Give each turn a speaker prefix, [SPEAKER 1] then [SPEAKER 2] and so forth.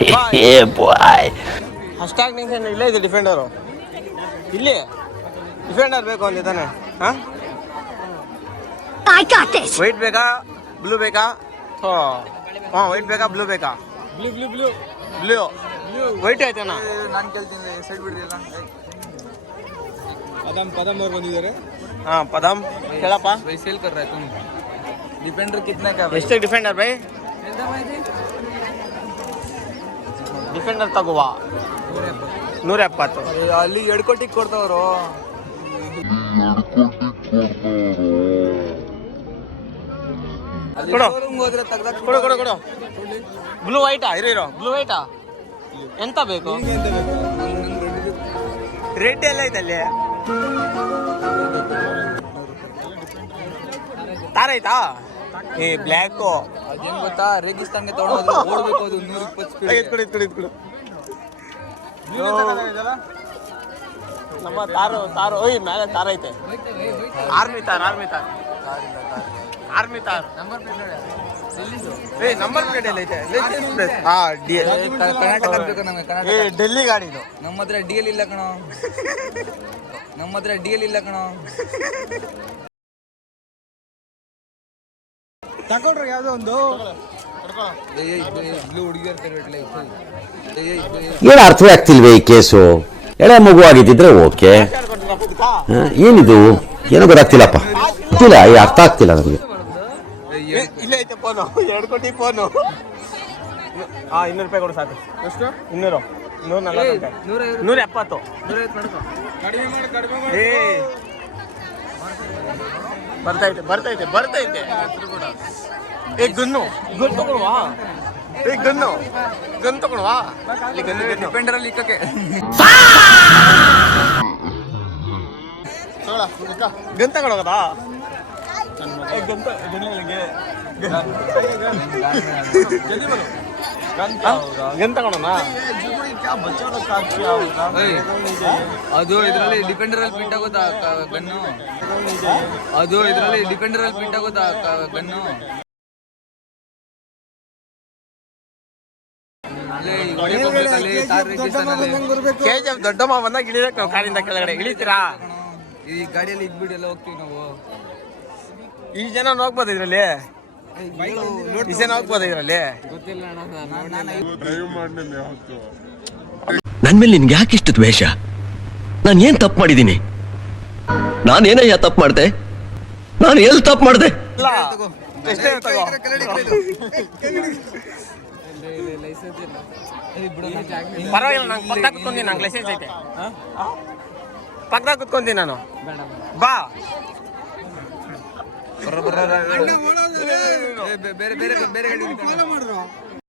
[SPEAKER 1] ಬಾಯ್
[SPEAKER 2] ಅಷ್ಟಾಗಿ ನಿಂಗೆ ಇಲ್ಲೇ ಇದೆ ಡಿಫೆಂಡರು. ಇಲ್ಲಿ ಡಿಫೆಂಡರ್ ಬೇಕು ಅಂದಿದ್ದಾನೆ. ಹಾಂ, ವೈಟ್ ಬೇಕಾ ಬ್ಲೂ ಬೇಕಾ? ಹಾಂ, ವೈಟ್ ಬೇಕಾ ಬ್ಲೂ ಬೇಕಾ? Blue blue blue blue white ಆಯ್ತಾನ.
[SPEAKER 3] ನಾನು ಕೇಳ್ತೀನಿ, ಸೈಡ್ ಬಿಡ್ರಿಲ್ಲ.
[SPEAKER 4] पदम और ಬಂದಿದ್ದಾರೆ.
[SPEAKER 2] ಹಾಂ, ಪದಮ್ ಕೇಳಪ್ಪ.
[SPEAKER 3] ಸೇಲ್ ಕರ್ ರहा है तुम. डिफेंडर कितने का?
[SPEAKER 2] ಎಷ್ಟು ಡಿಫೆಂಡರ್ ಬೈ? ಡಿಫೆಂಡರ್ ತಗೋವ 170.
[SPEAKER 3] ಅಲ್ಲಿ 2 ಕೋಟಿಗೆ ಕೊಡ್ತಾವ್ರು.
[SPEAKER 2] ಕೊಡು
[SPEAKER 3] ಹೋದ್ರೆ ತೆಗ್ದಾಕ್
[SPEAKER 2] ಕೊಡು ಕೊಡು ಕೊಡು. ಬ್ಲೂ ವೈಟಾ? ಇರೋ ಬ್ಲೂ ವೈಟಾ ಎಂತ ಬೇಕು? ರೆಡ್ ಎಲ್ಲ ಐತಲ್ಲಿ. ತಾರ ಐತಾ? ಏ ಬ್ಲ್ಯಾಕು
[SPEAKER 3] ಅದೇನ್ ಗೊತ್ತಾ, ರೇಗಿಸ್ತಾನ್ಗೆ ತಗೊಂಡು ಓಡ್ಬೇಕು. ಅದು 120 ಸ್ಪೀಡ್.
[SPEAKER 2] ಕೊಡು. ನಮ್ಮ ತಾರು ಓಯ್ ಮೇಲೆ ತಾರ ಐತೆ. ಆರ್ಮಿ ತಾರ್ ನಂಬರ್ ಪ್ಲೇಟ್ ಎಲ್ಲ ಐತೆ.
[SPEAKER 3] ಕರ್ನಾಟಕ ಬೇಕು ನಮಗೆ, ಕರ್ನಾಟಕ.
[SPEAKER 2] ಡೆಲ್ಲಿ ಗಾಡಿ ಇದು.
[SPEAKER 3] ನಮ್ಮ ಹತ್ರ ಡಿಎಲ್ ಇಲ್ಲ ಕಣೋ.
[SPEAKER 4] ತಗೊಂಡ್ರೆ ಯಾವ್ದೋ ಒಂದು
[SPEAKER 3] ಬ್ಲೂ ಹುಡುಗಿಯರ್ ಕರಿಬೇಕಲ್ಲ.
[SPEAKER 1] ಏನು ಅರ್ಥವೇ ಆಗ್ತಿಲ್ವೇ ಈ ಕೇಸು? ಎಳೆ ಮಗು ಆಗಿದ್ದಿದ್ರೆ ಓಕೆ. ಏನಿದು ಏನೋ ಗೊತ್ತಾಗ್ತಿಲ್ಲಪ್ಪ. ಗೊತ್ತಿಲ್ಲ, ಅರ್ಥ ಆಗ್ತಿಲ್ಲ ನಮಗೆ.
[SPEAKER 2] ಇಲ್ಲೇ ಐತೆ ಫೋನು, 2 ಕೋಟಿ ಫೋನು. 200 ರೂಪಾಯಿ ಕೊಡು ಸಾಕು. ಎಷ್ಟು? 200 140 170. ಏ ಬರ್ತೈತೆ. ಏ ಗನ್ನು ತಗೊಳ್ವಾ? ಗನ್ ತಗೊಳ್ವಾ?
[SPEAKER 3] ಡಿಫೆಂಡರ್ ಅಲ್ಲಿ ಇಕ್ಕಕ್ಕೆ
[SPEAKER 2] ಗನ್ ತಗೊಳೋದಾ? ಗನ್ ತಗೊಳೋಣ.
[SPEAKER 3] ಅದು ಇದರಲ್ಲಿ ಡಿಫೆಂಡರ್ ಅಲ್ಲಿ ಫಿಟ್ ಆಗೋದಾ ಗನ್ನು? ಅದು ಇದರಲ್ಲಿ ಡಿಫೆಂಡರ್ ಅಲ್ಲಿ ಫಿಟ್ ಆಗೋದಾ ಗನ್ನು?
[SPEAKER 2] KGF ದೊಡ್ಡಮ್ಮ ಬಂದಾಗ ಇಳಿಬೇಕು ನಾವು ಕಾರಿಂದ ಕೆಳಗಡೆ. ಇಳಿತೀರಾ?
[SPEAKER 3] ಈ ಗಾಡಿಯಲ್ಲಿ ಇದ್ಬಿಟ್ಟು ಎಲ್ಲ ಹೋಗ್ತೀವಿ ನಾವು.
[SPEAKER 2] ಈ ಜನ ಹೋಗ್ಬೋದು ಇದ್ರಲ್ಲಿ.
[SPEAKER 1] ನನ್ ಮೇಲೆ ನಿನ್ಗೆ ಯಾಕಿಷ್ಟು ದ್ವೇಷ? ನಾನು ಏನ್ ತಪ್ಪು ಮಾಡಿದ್ದೀನಿ? ನಾನೇನಯ್ಯ ತಪ್ಪು ಮಾಡ್ದೆ? ನಾನು ಎಲ್ಲಿ ತಪ್ಪು ಮಾಡ್ದೆ?
[SPEAKER 2] ಪರವಾಗಿಲ್ಲ, ನಂಗೆ ಪಕ್ಕದಾಗ ಕುತ್ಕೊಂತೀನಿ. ನಂಗೆ ಲೈಸೆನ್ಸ್ ಐತೆ. ಪಕ್ಕದಾಗ ಕುತ್ಕೊಂತೀನಿ ನಾನು. ಬಾ.
[SPEAKER 3] ಬೇರೆ ಗಾಡಿ